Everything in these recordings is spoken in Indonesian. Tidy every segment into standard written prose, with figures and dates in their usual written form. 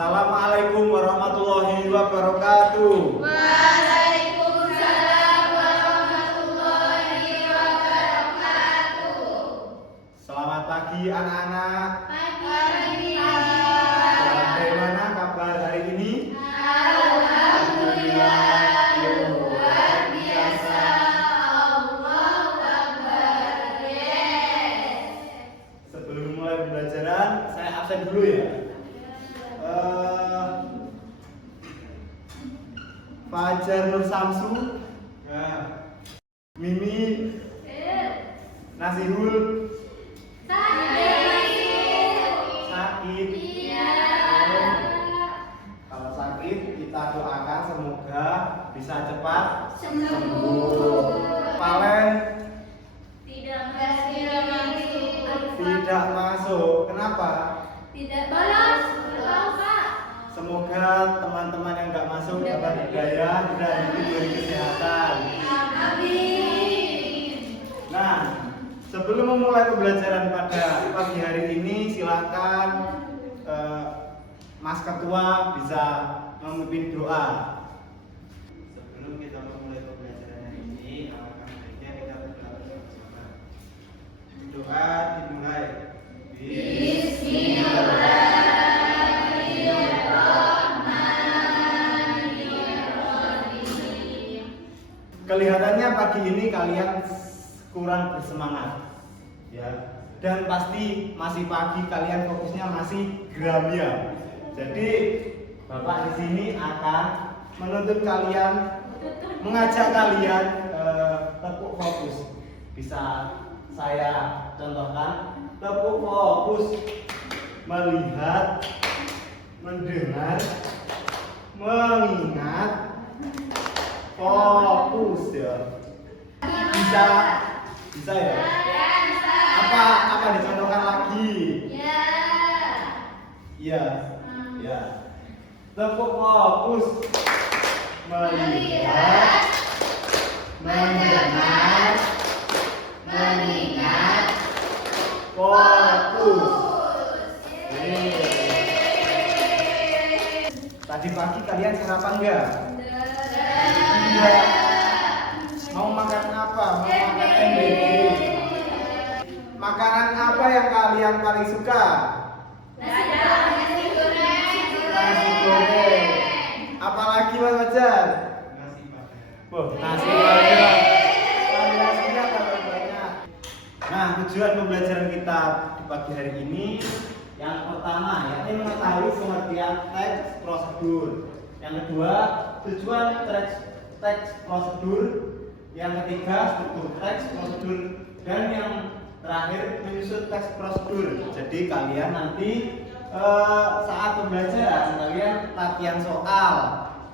Assalamualaikum warahmatullahi wabarakatuh. Waalaikumsalam warahmatullahi wabarakatuh. Selamat pagi anak-anak. Pagi. Bagaimana kabar hari ini? Alhamdulillah luar biasa. Allahu Akbar. Yes. Sebelum mulai pembelajaran, saya absen dulu ya. Fajar Nur Samsu, Mimi, Nasihul, sakit. Kalau sakit kita doakan semoga bisa cepat sembuh. Valen tidak masuk. Kenapa? Tidak balas. Semoga teman-teman yang nggak masuk dapat hidayah dan diberi kesehatan. Amin. Nah, sebelum memulai pembelajaran pada pagi hari ini, silakan Mas Ketua bisa memimpin doa. Sebelum kita memulai pembelajaran hari ini, alangkah baiknya kita berdoa bersama-sama. Doa dimulai. Kelihatannya pagi ini kalian kurang bersemangat, ya. Dan pasti masih pagi, kalian fokusnya masih geramya. Jadi Bapak di sini akan menuntut kalian, mengajak kalian tepuk fokus. Bisa saya contohkan, tepuk fokus, melihat, mendengar, mengingat, fokus ya. Bisa ya? Apa dicontohkan lagi? Iya. Ya. Tepuk fokus, melihat, mendengar, mengingat, fokus. Tadi pagi kalian sarapan enggak? Enggak. Mau makan apa? Mau makan MBG? Makanan apa yang kalian paling suka? Nasi goreng. Apalagi Mas Fajar? Nasi padang. Nasi padang. Variasinya tambah banyak. Nah, tujuan pembelajaran kita di pagi hari ini yang pertama yaitu mengetahui pengertian teks prosedur. Yang kedua, tujuan teks prosedur. Yang ketiga, struktur teks prosedur. Dan yang terakhir, menyusun teks prosedur. Jadi kalian nanti saat pembelajaran kalian latihan soal,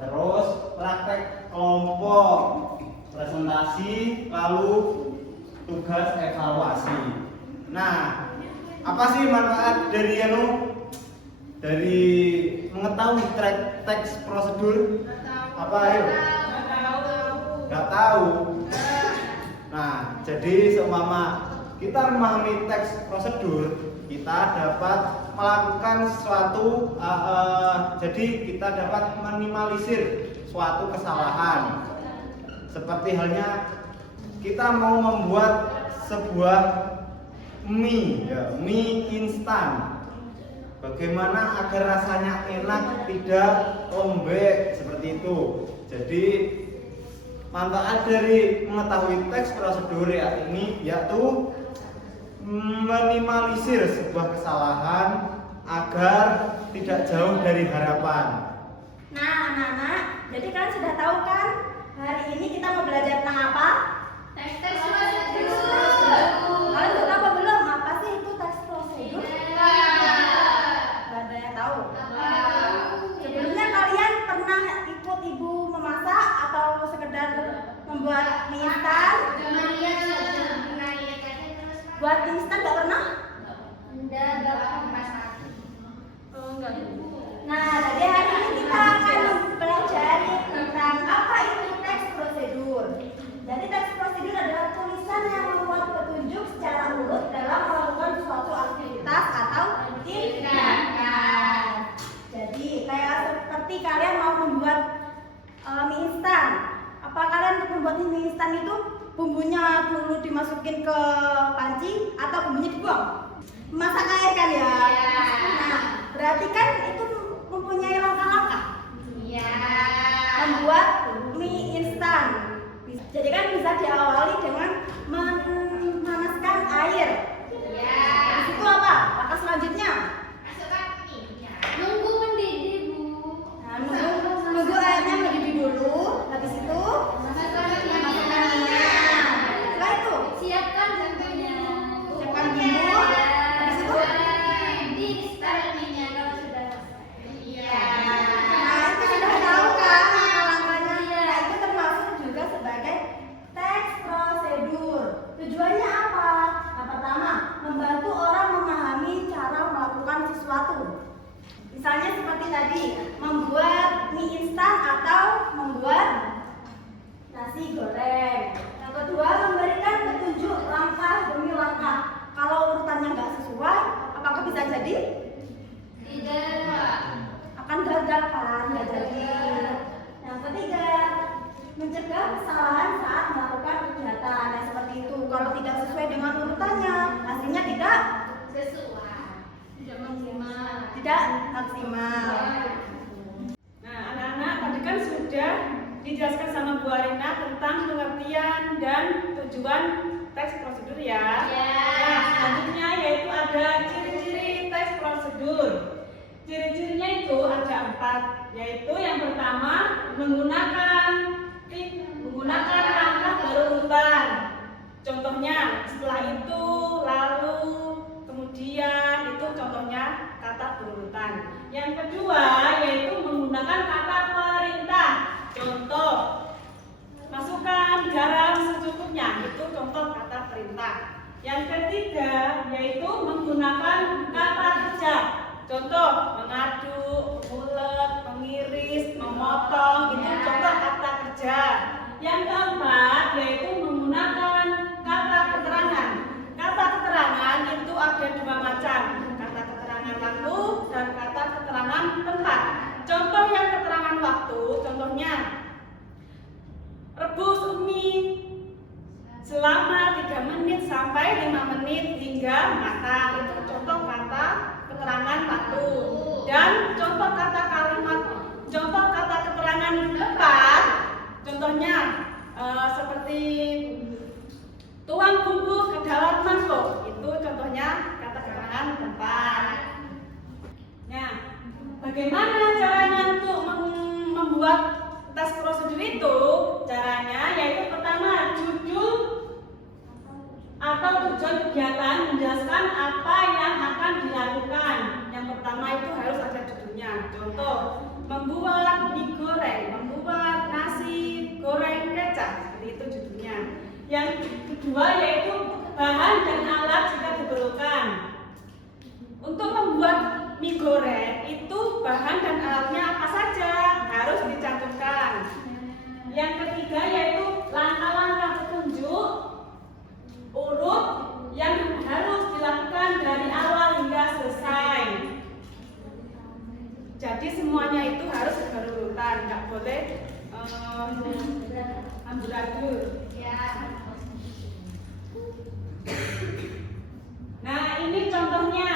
terus praktek kelompok, presentasi, lalu tugas evaluasi. Nah, apa sih manfaat dari mengetahui teks prosedur? Apa ayo? Nggak tahu. Nah, jadi seumpama kita memahami teks prosedur, kita dapat melakukan suatu jadi kita dapat minimalisir suatu kesalahan. Seperti halnya kita mau membuat sebuah mie instan. Bagaimana agar rasanya enak, tidak lembek seperti itu. Jadi manfaat dari mengetahui teks prosedur ini yaitu minimalisir sebuah kesalahan agar tidak jauh dari harapan. Nah, anak-anak, jadi kalian sudah tahu kan hari ini kita mau belajar tentang apa? Teks prosedur. Kalian sudah tahu apa belum? Apa sih itu teks prosedur? Gak ada yang tahu. Sebelumnya kalian pernah ikut ibu memasak atau sekedar membuat mie instan? Buat instan gak pernah? Enggak. Nah, jadi hari ini kita akan mempelajari tentang apa itu teks prosedur. Jadi teks prosedur adalah tulisan yang membuat petunjuk secara urut dalam melakukan suatu aktivitas atau tindakan. Jadi seperti kalian mau membuat mie instan. Apa kalian untuk membuat mie instan itu bumbunya dulu dimasukin ke panci atau bumbunya dibuang? Masak air kan ya? Nah, berarti kan itu mempunyai langkah-langkah membuat mie instan. Jadi kan bisa diawali dengan memanaskan air. Habis itu apa? Langkah selanjutnya? Nunggu mendidih, Bu. Nah, nunggu airnya mendidih dulu. Habis itu masukkan minyak. Setelah itu Siapkan bumbunya. siapkan bumbu. Habis itu Di start minyak kalau sudah nah, itu sudah tahu kan langkah-langkahnya. Nah, itu termasuk juga sebagai teks prosedur. Tujuannya apa? Nah, pertama, membantu orang memahami cara melakukan sesuatu. Misalnya seperti tadi, membuat mie instan atau membuat nasi goreng. Yang kedua, memberikan petunjuk langkah demi langkah. Kalau urutannya nggak sesuai, apakah bisa jadi? tidak. Akan gagal kan? Nggak jadi. Yang ketiga, mencegah kesalahan saat melakukan kegiatan. Nah, seperti itu. Kalau tidak sesuai dengan urutannya, hasilnya tidak Sesuai. Tidak maksimal. maksimal. Nah, anak-anak tadi kan sudah dijelaskan sama Bu Arina tentang pengertian dan tujuan teks prosedur ya. Nah, selanjutnya yaitu ada ciri-ciri teks prosedur. Ciri-cirinya itu ada 4, yaitu yang pertama menggunakan langkah berurutan. Contohnya setelah itu, lalu, kemudian itu contohnya kata berurutan. Yang kedua yaitu menggunakan kata perintah. Contoh, masukkan garam secukupnya, itu contoh kata perintah. Yang ketiga yaitu menggunakan kata kerja. Contoh, mengaduk, mengulek, mengiris, memotong, itu contoh kata kerja. Yang keempat yaitu menggunakan kata keterangan. Kata keterangan itu ada 2 macam, kata keterangan waktu dan kata keterangan tempat. Contoh yang keterangan waktu, contohnya rebus mie selama 3 menit sampai 5 menit hingga matang, itu contoh kata keterangan waktu. Dan contoh kata keterangan tempat, contohnya seperti tuang bumbu ke dalam mangkok, itu contohnya kata keterangan tempat. Nah, bagaimana caranya untuk membuat tes prosedur itu? Caranya yaitu pertama, judul atau tujuan kegiatan menjelaskan apa yang akan dilakukan. Yang pertama itu harus ada judulnya. Contoh, membuat mie goreng, membuat nasi goreng kecap, seperti itu judulnya. Yang kedua yaitu bahan dan alat jika diperlukan. Untuk membuat mie goreng itu bahan dan alatnya apa saja harus dicantumkan. Yang ketiga yaitu langkah-langkah petunjuk urut yang harus dilakukan dari awal hingga selesai. Jadi semuanya itu harus berurutan, nggak boleh amburadul. Nah, ini contohnya.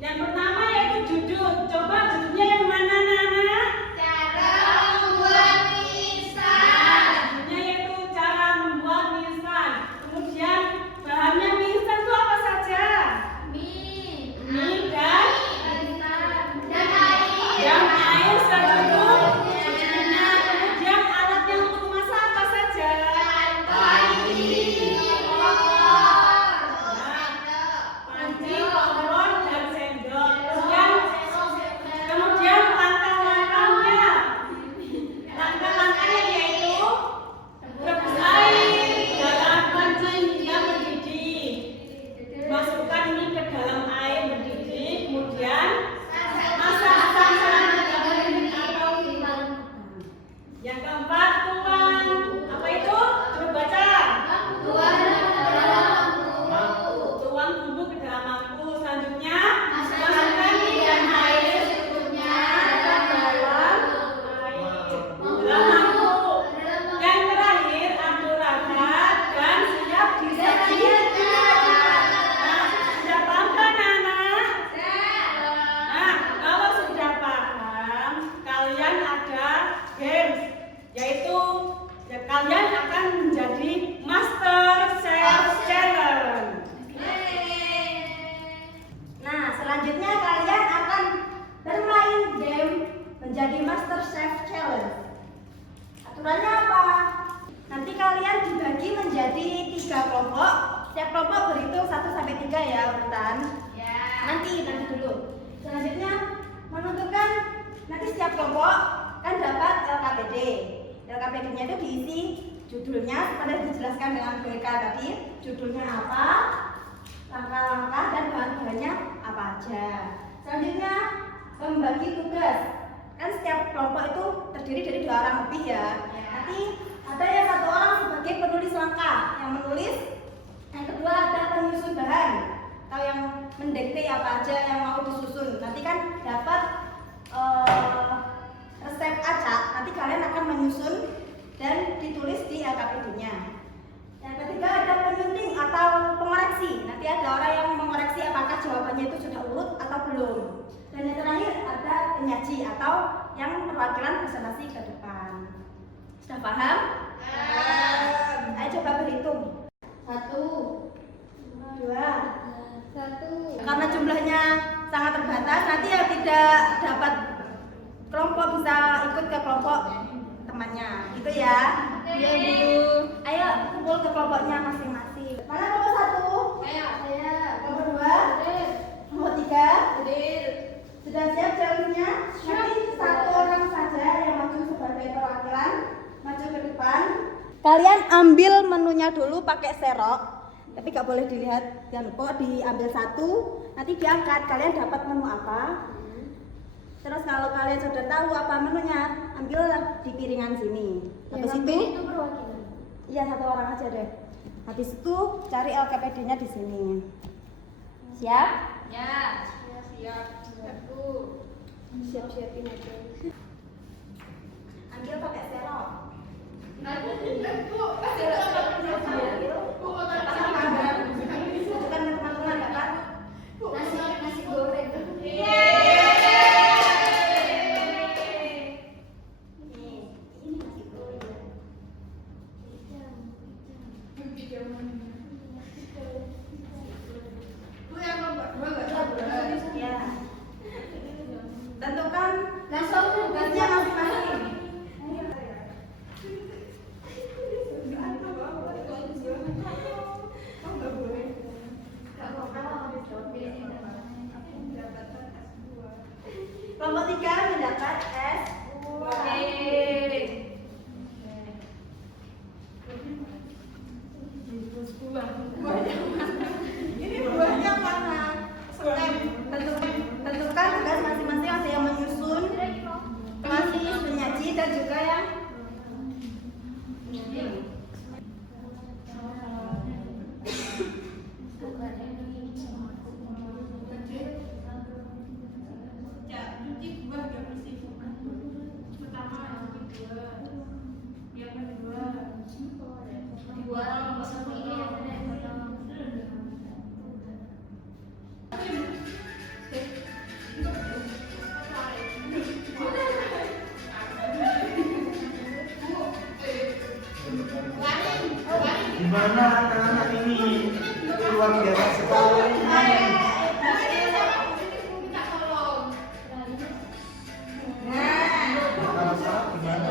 Yang pertama yaitu judul. Coba judulnya yang mana, Nana? Cara membuat mie instan. Judulnya yaitu cara membuat mie instan. Kemudian bahannya mie instan itu apa saja? Mie Dan air secukup. Kemudian alatnya untuk memasak apa saja? Panci, kompor, dan sendok. Kemudian menjadi Master Chef Challenge. Aturannya apa? Nanti kalian dibagi menjadi 3 kelompok. Setiap kelompok berhitung 1 sampai 3 ya urutan. Ya. Nanti dulu. Selanjutnya menentukan nanti setiap kelompok kan dapat LKPD. LKPD-nya itu diisi judulnya seperti dijelaskan dengan BK tadi. Judulnya apa, langkah-langkah dan bahan-bahannya apa aja. Selanjutnya membagi tugas. Kan setiap kelompok itu terdiri dari 2 orang lebih ya. Nanti ada yang 1 orang sebagai penulis langkah yang menulis. Yang kedua ada penyusun bahan atau yang mendikte apa aja yang mau disusun. Nanti kan dapat resep acak. Nanti kalian akan menyusun dan ditulis di LKPD-nya. Yang ketiga ada penyunting atau pengoreksi. Nanti ada orang yang mengoreksi apakah jawabannya itu sudah urut atau belum. Dan yang terakhir ada penyaji atau yang perwakilan presentasi ke depan. Sudah paham? Ayo coba berhitung. 1, 2. 1. Karena jumlahnya sangat terbatas, nanti yang tidak dapat kelompok bisa ikut ke kelompok temannya, gitu ya. Iya, Bu. Ayo kumpul ke kelompoknya masing-masing. Mana kelompok 1? Saya. Kelompok 2? Kelompok 3? Sudah siap challenge-nya? Nanti 1 orang saja yang maju sebagai perwakilan, maju ke depan. Kalian ambil menunya dulu pakai serok, tapi gak boleh dilihat, jangan lupa diambil 1, nanti diangkat, kalian dapat menu apa. Terus kalau kalian sudah tahu apa menunya, ambillah di piringan sini. Habis itu perwakilan. iya 1 orang aja deh. Habis itu cari LKPD-nya di sini. Siap? Ya. Siap. Siap-siapin aja. Ambil pakai serok. Nasi goreng. Ya. Tentukan Langsung tugasnya masing-masing. Kelompok 3 mendapat S2. Ini buahnya mana? Tentukan tugas masing-masing, ada yang menyusun, masih penyaji dan juga yang Gimana anak-anak ini? Luar biasa sekali. Kalau salah gimana?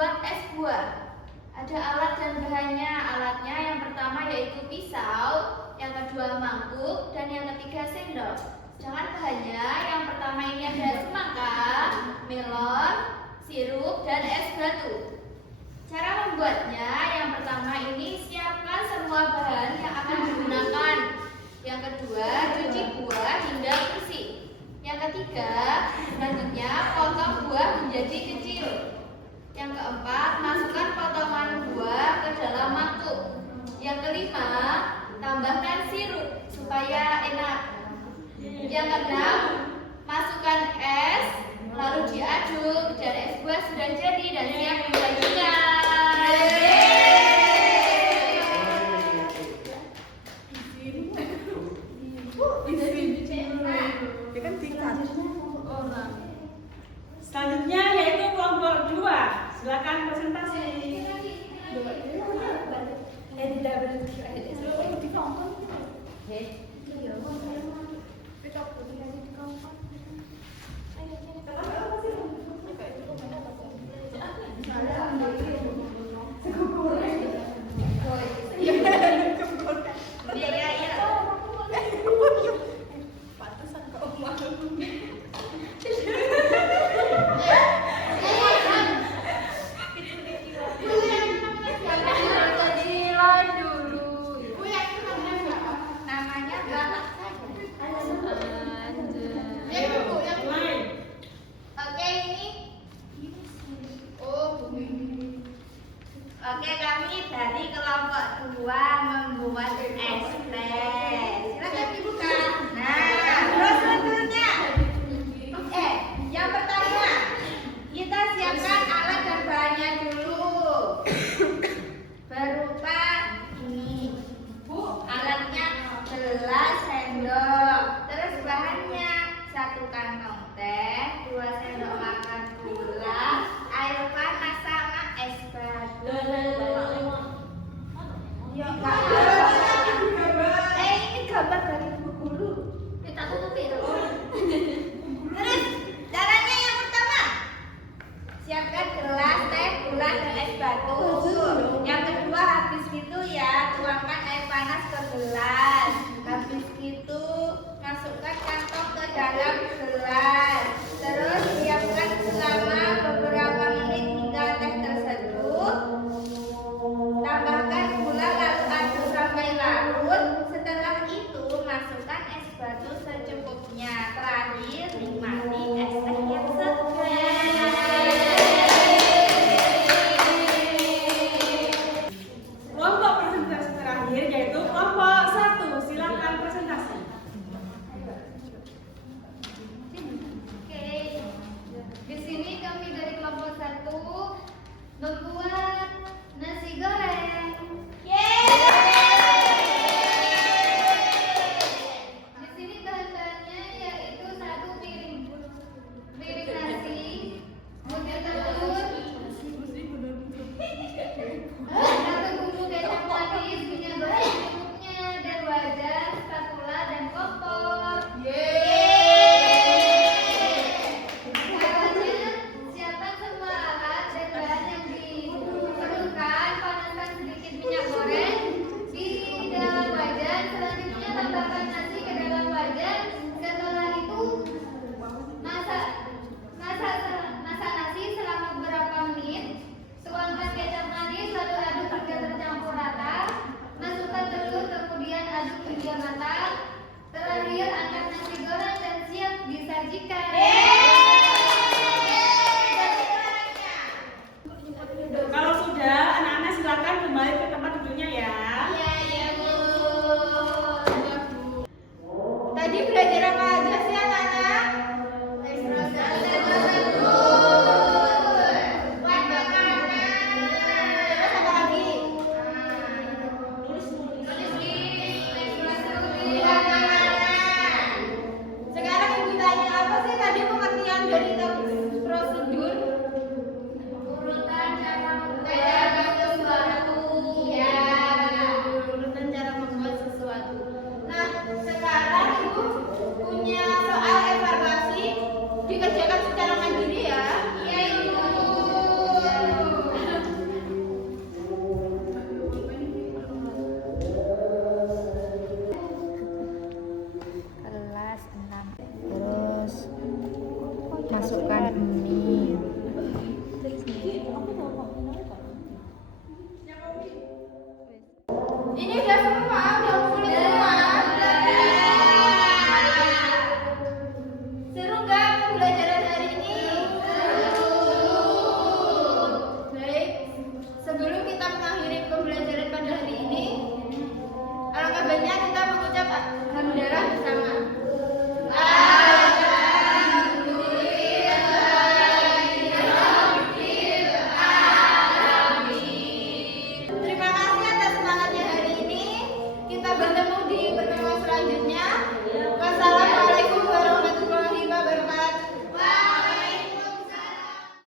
membuat es buah. Ada alat dan bahannya. Alatnya yang pertama yaitu pisau, yang kedua mangkuk, dan yang ketiga sendok. Sedangkan bahannya yang pertama ini ada semangka, melon, sirup, dan es batu. Cara membuatnya, yang pertama ini siapkan semua bahan yang akan digunakan. Yang kedua, cuci buah hingga bersih. Yang ketiga, selanjutnya potong buah menjadi kecil. Yang keempat, masukkan potongan buah ke dalam mangkuk. Yang kelima, tambahkan sirup supaya enak. Yang keenam, masukkan es, lalu diaduk dan es buah sudah jadi dan siap disajikan. Selanjutnya yaitu kelompok 2. Silakan presentasi. Oke, kami dari kelompok 2 membuat es teh. Silakan dibuka. Nah, prosedurnya. Yang pertama, kita siapkan alat dan bahannya dulu. Berupa ini. Alatnya gelas, sendok. Terus bahannya 1 kantong teh, 2 sendok makan gula, air panas sama es batu. Ini gambar dari buku guru. Kita tutupi. Terus caranya yang pertama, siapkan gelas, teh, gula, dan es batu. Yang kedua, habis itu ya tuangkan air panas ke gelas. Habis itu masukkan kantong ke dalam gelas. Terus diamkan selama beberapa menit hingga teh terseduh. Tambahkan gula lalu aduk sampai larut. Setelah itu masukkan es batu secukupnya. Terakhir nikmati es teh yang segar. Kelompok presentasi terakhir yaitu kelompok 1. Silakan presentasi. Oke. Di sini kami dari kelompok 1 membuat nasi goreng. Di sini bahan-bahannya yaitu 1 piring nasi, kemudian telur, 1 bumbu kecap manis, minyak goreng secukupnya, dan wajan, spatula, dan kompor. Caranya, siapkan semua alat dan bahan yang diperlukan. Panaskan sedikit minyak goreng di dalam wajan. Selanjutnya tambahkan nasi ke dalam wajan. Setelah itu masak nasi selama beberapa menit. Tuangkan kecap manis lalu aduk hingga tercampur rata. Masukkan telur kemudian aduk hingga matang. Terakhir angkat nasi goreng dan siap disajikan. Kalau sudah, anak-anak silakan kembali ke tempat duduknya ya. Iya, Bu. Tadi belajar apa aja sih anak-anak? Buat makanan. Terus apa lagi? Tulis di Buat makanan. masukkan mie. Ini udah